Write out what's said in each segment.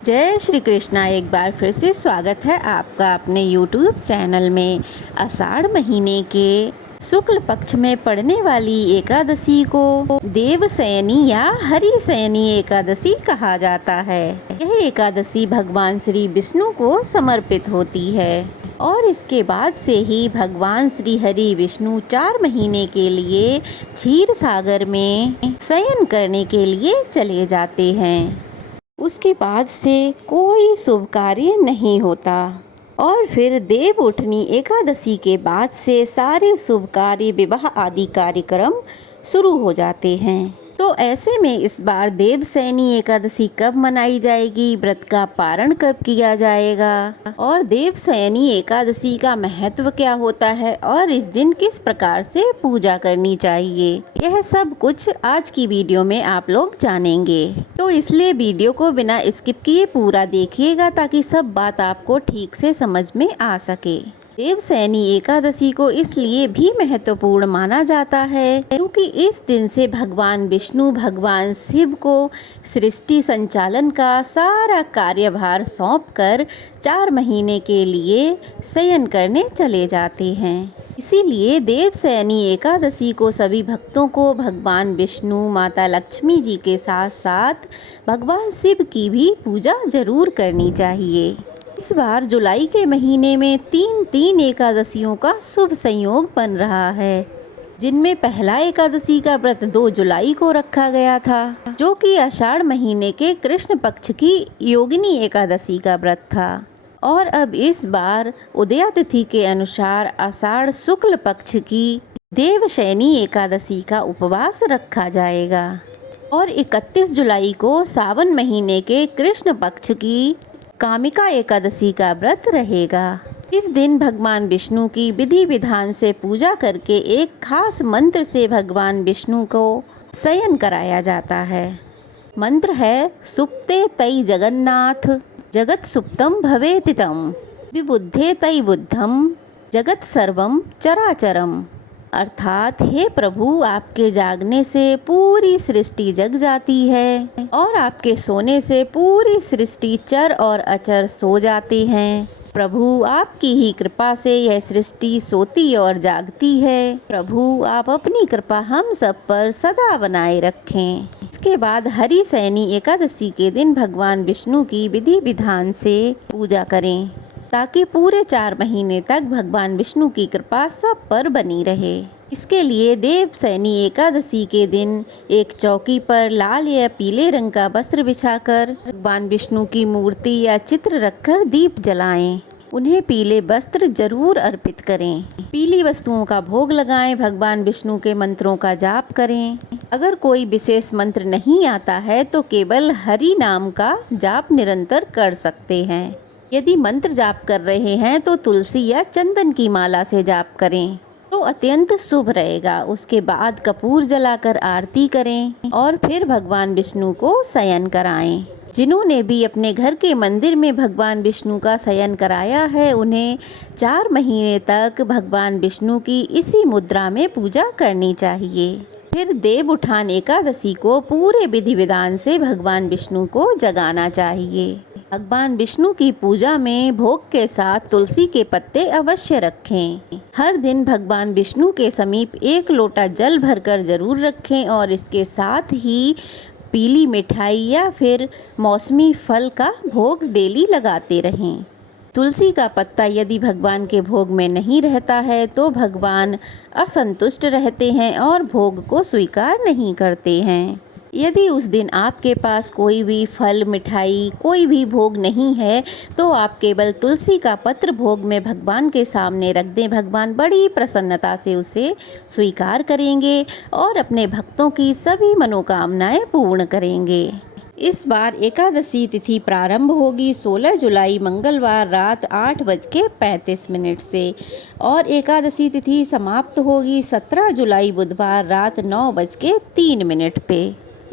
जय श्री कृष्णा। एक बार फिर से स्वागत है आपका अपने YouTube चैनल में। आषाढ़ महीने के शुक्ल पक्ष में पड़ने वाली एकादशी को देवशयनी या हरिशयनी एकादशी कहा जाता है। यह एकादशी भगवान श्री विष्णु को समर्पित होती है और इसके बाद से ही भगवान श्री हरि विष्णु 4 महीने के लिए क्षीर सागर में शयन करने के लिए चले जाते हैं। उसके बाद से कोई शुभ कार्य नहीं होता और फिर देव उठनी एकादशी के बाद से सारे शुभ कार्य, विवाह आदि कार्यक्रम शुरू हो जाते हैं। तो ऐसे में इस बार देवशयनी एकादशी कब मनाई जाएगी, व्रत का पारण कब किया जाएगा और देवशयनी एकादशी का महत्व क्या होता है और इस दिन किस प्रकार से पूजा करनी चाहिए, यह सब कुछ आज की वीडियो में आप लोग जानेंगे। तो इसलिए वीडियो को बिना स्किप किए पूरा देखिएगा ताकि सब बात आपको ठीक से समझ में आ सके। देवशयनी एकादशी को इसलिए भी महत्वपूर्ण माना जाता है क्योंकि इस दिन से भगवान विष्णु भगवान शिव को सृष्टि संचालन का सारा कार्यभार सौंपकर 4 महीने के लिए शयन करने चले जाते हैं। इसीलिए देवशयनी एकादशी को सभी भक्तों को भगवान विष्णु, माता लक्ष्मी जी के साथ साथ भगवान शिव की भी पूजा जरूर करनी चाहिए। इस बार जुलाई के महीने में तीन एकादशियों का शुभ संयोग बन रहा है, जिनमें पहला एकादशी का व्रत 2 जुलाई को रखा गया था, जो कि आषाढ़ महीने के कृष्ण पक्ष की योगिनी एकादशी का व्रत था। और अब इस बार उदया तिथि के अनुसार आषाढ़ शुक्ल पक्ष की देवशयनी एकादशी का उपवास रखा जाएगा और 31 जुलाई को सावन महीने के कृष्ण पक्ष की कामिका एकादशी का व्रत रहेगा। इस दिन भगवान विष्णु की विधि विधान से पूजा करके एक खास मंत्र से भगवान विष्णु को शयन कराया जाता है। मंत्र है सुप्ते तै जगन्नाथ जगत सुप्तम भवेतितम विबुद्धे तै बुद्धम जगत सर्वम चराचरम। अर्थात हे प्रभु, आपके जागने से पूरी सृष्टि जग जाती है और आपके सोने से पूरी सृष्टि चर और अचर सो जाते हैं। प्रभु, आपकी ही कृपा से यह सृष्टि सोती और जागती है। प्रभु, आप अपनी कृपा हम सब पर सदा बनाए रखें। इसके बाद हरिशयनी एकादशी के दिन भगवान विष्णु की विधि विधान से पूजा करें ताकि पूरे 4 महीने तक भगवान विष्णु की कृपा सब पर बनी रहे। इसके लिए देवशयनी एकादशी के दिन एक चौकी पर लाल या पीले रंग का वस्त्र बिछाकर भगवान विष्णु की मूर्ति या चित्र रखकर दीप जलाएं। उन्हें पीले वस्त्र जरूर अर्पित करें। पीली वस्तुओं का भोग लगाएं। भगवान विष्णु के मंत्रों का जाप करें। अगर कोई विशेष मंत्र नहीं आता है तो केवल हरि नाम का जाप निरंतर कर सकते हैं। यदि मंत्र जाप कर रहे हैं तो तुलसी या चंदन की माला से जाप करें तो अत्यंत शुभ रहेगा। उसके बाद कपूर जलाकर आरती करें और फिर भगवान विष्णु को शयन कराएं। जिन्होंने भी अपने घर के मंदिर में भगवान विष्णु का शयन कराया है, उन्हें 4 महीने तक भगवान विष्णु की इसी मुद्रा में पूजा करनी चाहिए। फिर देव उठान एकादशी को पूरे विधि विधान से भगवान विष्णु को जगाना चाहिए। भगवान विष्णु की पूजा में भोग के साथ तुलसी के पत्ते अवश्य रखें। हर दिन भगवान विष्णु के समीप 1 लोटा जल भरकर जरूर रखें और इसके साथ ही पीली मिठाई या फिर मौसमी फल का भोग डेली लगाते रहें। तुलसी का पत्ता यदि भगवान के भोग में नहीं रहता है तो भगवान असंतुष्ट रहते हैं और भोग को स्वीकार नहीं करते हैं। यदि उस दिन आपके पास कोई भी फल, मिठाई, कोई भी भोग नहीं है तो आप केवल तुलसी का पत्र भोग में भगवान के सामने रख दें। भगवान बड़ी प्रसन्नता से उसे स्वीकार करेंगे और अपने भक्तों की सभी मनोकामनाएं पूर्ण करेंगे। इस बार एकादशी तिथि प्रारंभ होगी 16 जुलाई मंगलवार रात 8:35 से और एकादशी तिथि समाप्त होगी 17 जुलाई बुधवार रात 9:03 पे।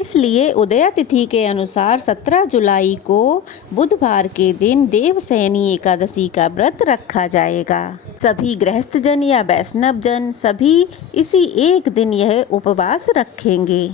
इसलिए उदया तिथि के अनुसार 17 जुलाई को बुधवार के दिन देवशयनी एकादशी का व्रत रखा जाएगा। सभी गृहस्थ जन या वैष्णव जन सभी इसी एक दिन यह उपवास रखेंगे।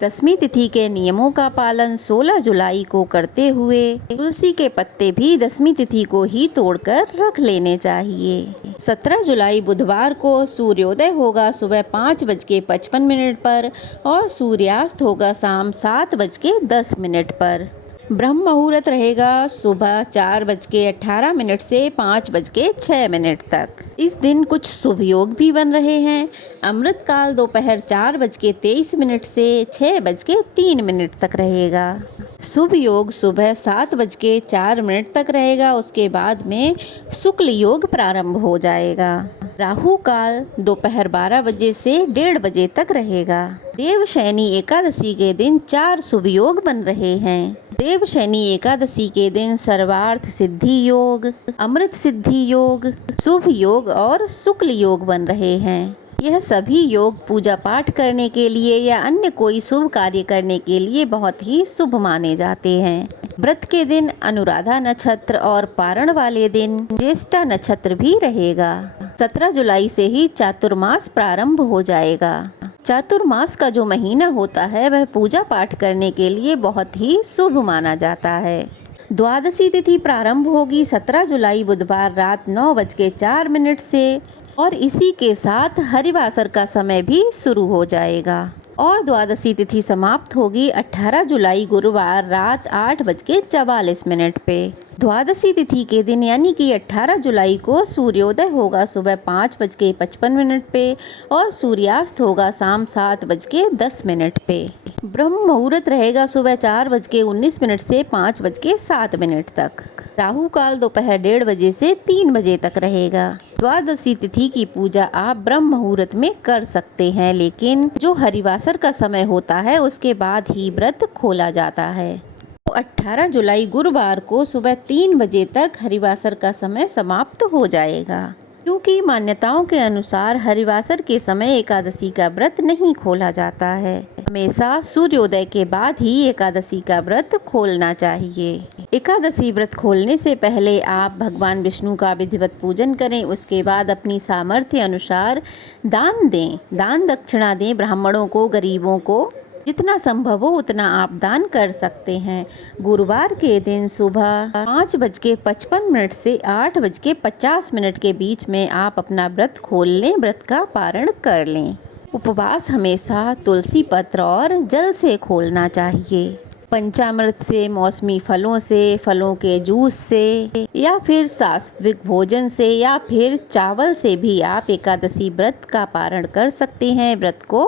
दशमी तिथि के नियमों का पालन 16 जुलाई को करते हुए तुलसी के पत्ते भी दशमी तिथि को ही तोड़कर रख लेने चाहिए। 17 जुलाई बुधवार को सूर्योदय होगा सुबह 5:55 पर और सूर्यास्त होगा शाम 7:10 पर। ब्रह्म मुहूर्त रहेगा सुबह 4:18 से 5:06 तक। इस दिन कुछ शुभ योग भी बन रहे हैं। अमृत काल दोपहर 4:23 से 6:03 तक रहेगा। शुभ योग सुबह 7:04 तक रहेगा। उसके बाद में शुक्ल योग प्रारंभ हो जाएगा। राहु काल दोपहर 12 बजे से 1:30 बजे तक रहेगा। देवशयनी एकादशी के दिन 4 शुभ योग बन रहे हैं। देवशयनी एकादशी के दिन सर्वार्थ सिद्धि योग, अमृत सिद्धि योग, शुभ योग और शुक्ल योग बन रहे हैं। यह सभी योग पूजा पाठ करने के लिए या अन्य कोई शुभ कार्य करने के लिए बहुत ही शुभ माने जाते हैं। व्रत के दिन अनुराधा नक्षत्र और पारण वाले दिन ज्येष्ठा नक्षत्र भी रहेगा। 17 जुलाई से ही चातुर्मास प्रारंभ हो जाएगा। चातुर्मास का जो महीना होता है वह पूजा पाठ करने के लिए बहुत ही शुभ माना जाता है। द्वादशी तिथि प्रारंभ होगी 17 जुलाई बुधवार रात 9:04 से और इसी के साथ हरिवासर का समय भी शुरू हो जाएगा और द्वादशी तिथि समाप्त होगी 18 जुलाई गुरुवार रात 8:44 पे। द्वादशी तिथि के दिन यानी कि 18 जुलाई को सूर्योदय होगा सुबह 5:55 पे और सूर्यास्त होगा शाम 7:10 पे। ब्रह्म मुहूर्त रहेगा सुबह 4:19 से 5:07 तक। राहु काल दोपहर 1:30 बजे से 3 बजे तक रहेगा। द्वादशी तिथि की पूजा आप ब्रह्म मुहूर्त में कर सकते हैं, लेकिन जो हरिवासर का समय होता है उसके बाद ही व्रत खोला जाता है। 18 जुलाई गुरुवार को सुबह 3 बजे तक हरिवासर का समय समाप्त हो जाएगा, क्योंकि मान्यताओं के अनुसार हरिवासर के समय एकादशी का व्रत नहीं खोला जाता है। हमेशा सूर्योदय के बाद ही एकादशी का व्रत खोलना चाहिए। एकादशी व्रत खोलने से पहले आप भगवान विष्णु का विधिवत पूजन करें। उसके बाद अपनी सामर्थ्य अनुसार दान दें, दान दक्षिणा दें ब्राह्मणों को, गरीबों को। जितना संभव हो उतना आप दान कर सकते हैं। गुरुवार के दिन सुबह 5:55 से 8:50 के बीच में आप अपना व्रत खोल लें, व्रत का पारण कर लें। उपवास हमेशा तुलसी पत्र और जल से खोलना चाहिए। पंचामृत से, मौसमी फलों से, फलों के जूस से या फिर सात्विक भोजन से या फिर चावल से भी आप एकादशी व्रत का पारण कर सकते हैं, व्रत को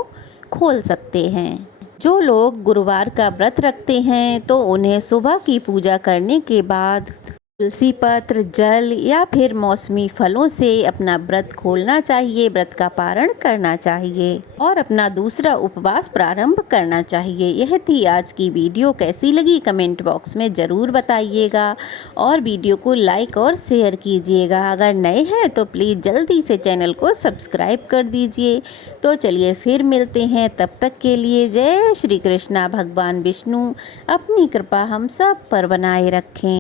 खोल सकते हैं। जो लोग गुरुवार का व्रत रखते हैं तो उन्हें सुबह की पूजा करने के बाद तुलसी पत्र, जल या फिर मौसमी फलों से अपना व्रत खोलना चाहिए, व्रत का पारण करना चाहिए और अपना दूसरा उपवास प्रारंभ करना चाहिए। यह थी आज की वीडियो। कैसी लगी कमेंट बॉक्स में ज़रूर बताइएगा और वीडियो को लाइक और शेयर कीजिएगा। अगर नए हैं तो प्लीज़ जल्दी से चैनल को सब्सक्राइब कर दीजिए। तो चलिए फिर मिलते हैं, तब तक के लिए जय श्री कृष्णा। भगवान विष्णु अपनी कृपा हम सब पर बनाए रखें।